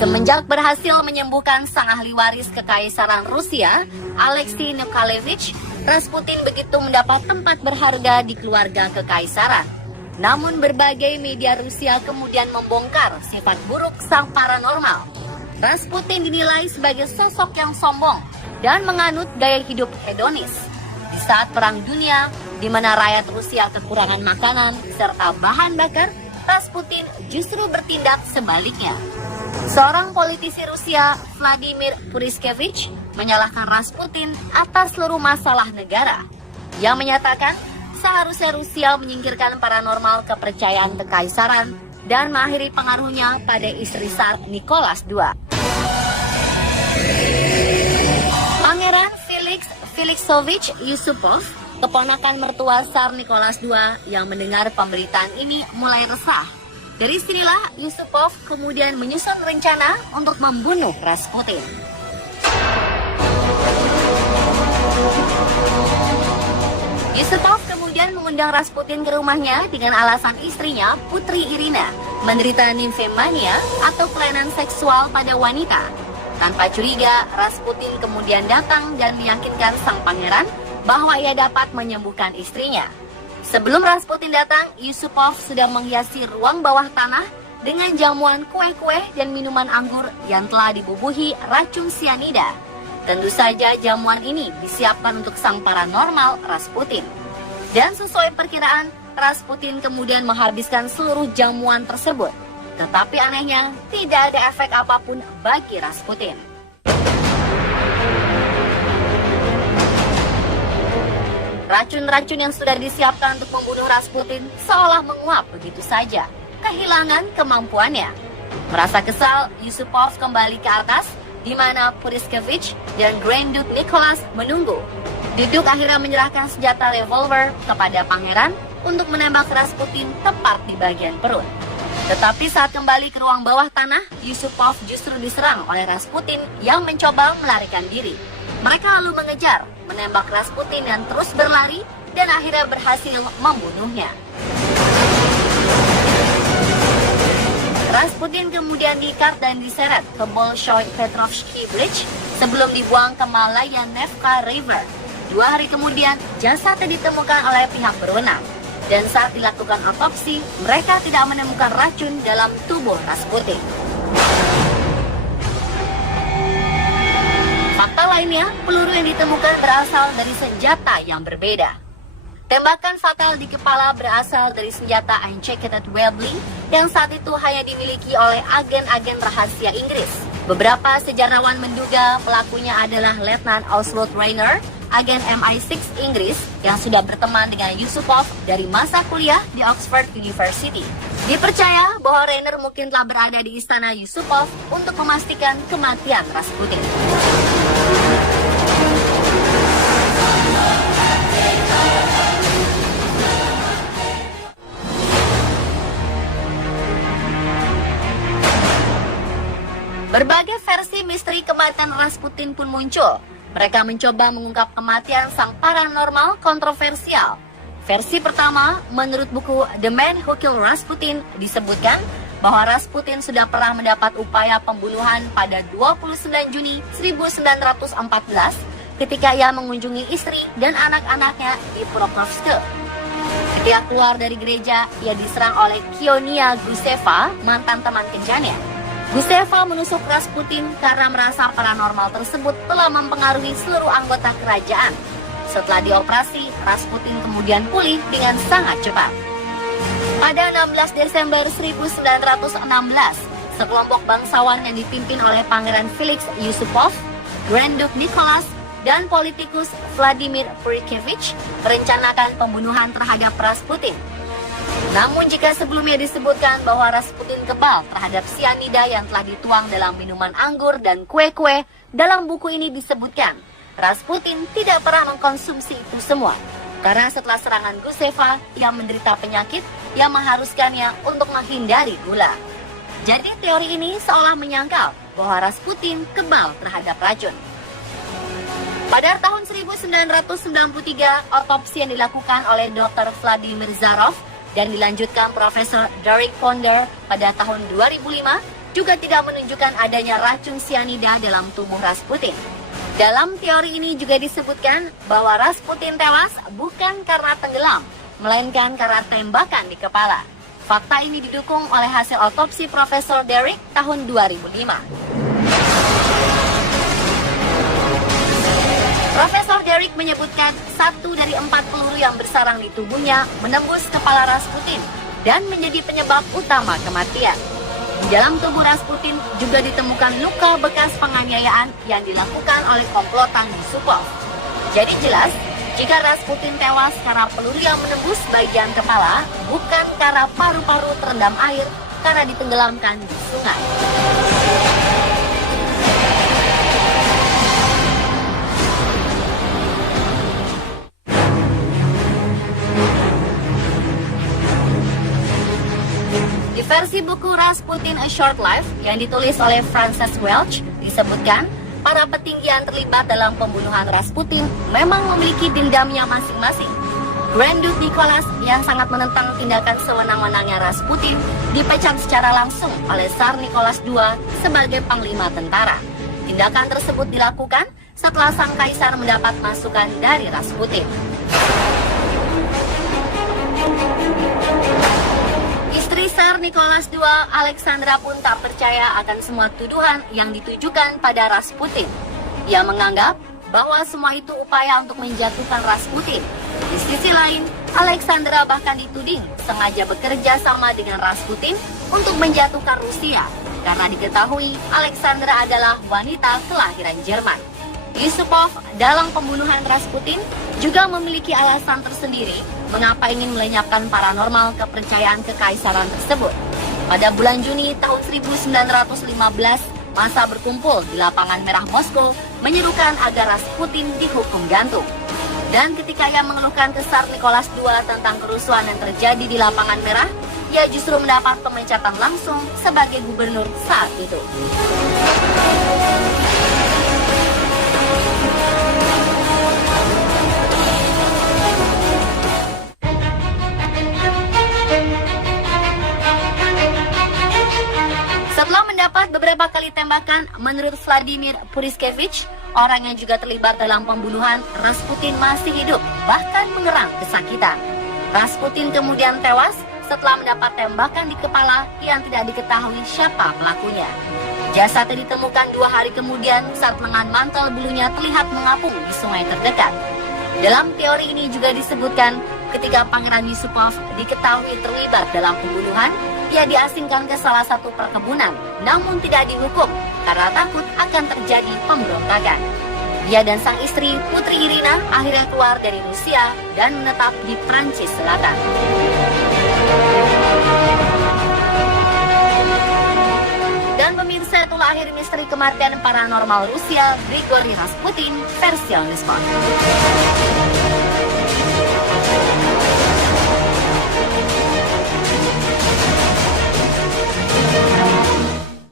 Semenjak berhasil menyembuhkan sang ahli waris kekaisaran Rusia, Alexei Nikolaevich, Rasputin begitu mendapat tempat berharga di keluarga kekaisaran. Namun berbagai media Rusia kemudian membongkar sifat buruk sang paranormal. Rasputin dinilai sebagai sosok yang sombong dan menganut gaya hidup hedonis. Di saat Perang Dunia, di mana rakyat Rusia kekurangan makanan serta bahan bakar, Rasputin justru bertindak sebaliknya. Seorang politisi Rusia, Vladimir Puriskevich, menyalahkan Rasputin atas seluruh masalah negara. Yang menyatakan seharusnya Rusia menyingkirkan paranormal kepercayaan kekaisaran dan mengakhiri pengaruhnya pada istri Tsar Nicholas II. Pangeran Felixovich Yusupov, keponakan mertua Tsar Nicholas II yang mendengar pemberitaan ini mulai resah. Dari sinilah Yusupov kemudian menyusun rencana untuk membunuh Rasputin. Yusupov kemudian mengundang Rasputin ke rumahnya dengan alasan istrinya, Putri Irina, menderita nymphomania atau kelainan seksual pada wanita. Tanpa curiga, Rasputin kemudian datang dan meyakinkan sang pangeran bahwa ia dapat menyembuhkan istrinya. Sebelum Rasputin datang, Yusupov sudah menghiasi ruang bawah tanah dengan jamuan kue-kue dan minuman anggur yang telah dibubuhi racun sianida. Tentu saja jamuan ini disiapkan untuk sang paranormal Rasputin. Dan sesuai perkiraan, Rasputin kemudian menghabiskan seluruh jamuan tersebut. Tetapi anehnya, tidak ada efek apapun bagi Rasputin. Racun-racun yang sudah disiapkan untuk membunuh Rasputin seolah menguap begitu saja, kehilangan kemampuannya. Merasa kesal, Yusupov kembali ke atas, di mana Puriskevich dan Grand Duke Nicholas menunggu. Duduk akhirnya menyerahkan senjata revolver kepada pangeran untuk menembak Rasputin tepat di bagian perut. Tetapi saat kembali ke ruang bawah tanah, Yusupov justru diserang oleh Rasputin yang mencoba melarikan diri. Mereka lalu mengejar, menembak Rasputin dan terus berlari dan akhirnya berhasil membunuhnya. Rasputin kemudian diikat dan diseret ke Bolshoi Petrovsky Bridge sebelum dibuang ke Malaya Nevka River. 2 hari kemudian, jasadnya ditemukan oleh pihak berwenang. Dan saat dilakukan otopsi, mereka tidak menemukan racun dalam tubuh Rasputin. Fakta lainnya, peluru yang ditemukan berasal dari senjata yang berbeda. Tembakan fatal di kepala berasal dari senjata Unchecked Webley yang saat itu hanya dimiliki oleh agen-agen rahasia Inggris. Beberapa sejarawan menduga pelakunya adalah Letnan Oswald Rayner, agen MI6 Inggris yang sudah berteman dengan Yusupov dari masa kuliah di Oxford University. Dipercaya bahwa Rayner mungkin telah berada di istana Yusupov untuk memastikan kematian Rasputin. Berbagai versi misteri kematian Rasputin pun muncul. Mereka mencoba mengungkap kematian sang paranormal kontroversial. Versi pertama, menurut buku The Man Who Killed Rasputin, disebutkan bahwa Rasputin sudah pernah mendapat upaya pembunuhan pada 29 Juni 1914 ketika ia mengunjungi istri dan anak-anaknya di Pokrovsk. Ketika keluar dari gereja, ia diserang oleh Kionia Guseva, mantan teman kencannya. Guseva menusuk Rasputin karena merasa paranormal tersebut telah mempengaruhi seluruh anggota kerajaan. Setelah dioperasi, Rasputin kemudian pulih dengan sangat cepat. Pada 16 Desember 1916, sekelompok bangsawan yang dipimpin oleh Pangeran Felix Yusupov, Grand Duke Nicholas, dan politikus Vladimir Puriskevich merencanakan pembunuhan terhadap Rasputin. Namun jika sebelumnya disebutkan bahwa Rasputin kebal terhadap sianida yang telah dituang dalam minuman anggur dan kue-kue, dalam buku ini disebutkan Rasputin tidak pernah mengkonsumsi itu semua. Karena setelah serangan Guseva, ia menderita penyakit yang mengharuskannya untuk menghindari gula. Jadi teori ini seolah menyangkal bahwa Rasputin kebal terhadap racun. Pada tahun 1993, otopsi yang dilakukan oleh Dr. Vladimir Zarov dan dilanjutkan Profesor Derek Ponder pada tahun 2005 juga tidak menunjukkan adanya racun sianida dalam tubuh Rasputin. Dalam teori ini juga disebutkan bahwa Rasputin tewas bukan karena tenggelam, melainkan karena tembakan di kepala. Fakta ini didukung oleh hasil otopsi Profesor Derrick tahun 2005. Profesor Derrick menyebutkan 1 dari 4 peluru yang bersarang di tubuhnya menembus kepala Rasputin dan menjadi penyebab utama kematian. Di dalam tubuh Rasputin juga ditemukan luka bekas penganiayaan yang dilakukan oleh komplotan Yusupov. Jadi jelas, jika Rasputin tewas karena peluru yang menembus bagian kepala, bukan karena paru-paru terendam air karena ditenggelamkan di sungai. Di versi buku Rasputin A Short Life yang ditulis oleh Frances Welch, disebutkan para petinggi yang terlibat dalam pembunuhan Rasputin memang memiliki dendamnya masing-masing. Grand Duke Nicholas yang sangat menentang tindakan sewenang-wenangnya Rasputin dipecat secara langsung oleh Tsar Nicholas II sebagai panglima tentara. Tindakan tersebut dilakukan setelah sang kaisar mendapat masukan dari Rasputin. Istri Tsar Nicholas II, Alexandra pun tak percaya akan semua tuduhan yang ditujukan pada Rasputin. Ia menganggap bahwa semua itu upaya untuk menjatuhkan Rasputin. Di sisi lain, Alexandra bahkan dituding sengaja bekerja sama dengan Rasputin untuk menjatuhkan Rusia, karena diketahui Alexandra adalah wanita kelahiran Jerman. Yusupov dalam pembunuhan Rasputin juga memiliki alasan tersendiri mengapa ingin melenyapkan paranormal kepercayaan kekaisaran tersebut. Pada bulan Juni tahun 1915, massa berkumpul di Lapangan Merah Moskow menyerukan agar Rasputin dihukum gantung. Dan ketika ia mengeluhkan ke Tsar Nicholas II tentang kerusuhan yang terjadi di Lapangan Merah, ia justru mendapat pemecatan langsung sebagai gubernur saat itu. Setelah mendapat beberapa kali tembakan, menurut Vladimir Puriskevich, orang yang juga terlibat dalam pembunuhan, Rasputin masih hidup, bahkan mengerang kesakitan. Rasputin kemudian tewas setelah mendapat tembakan di kepala yang tidak diketahui siapa pelakunya. Jasadnya ditemukan 2 hari kemudian saat lengan mantel bulunya terlihat mengapung di sungai terdekat. Dalam teori ini juga disebutkan ketika Pangeran Yusupov diketahui terlibat dalam pembunuhan, ia diasingkan ke salah satu perkebunan, namun tidak dihukum karena takut akan terjadi pemberontakan. Dia dan sang istri, Putri Irina, akhirnya keluar dari Rusia dan menetap di Prancis Selatan. Dan pemirsa, itulah akhir misteri kematian paranormal Rusia, Grigory Rasputin, versi On The Spot.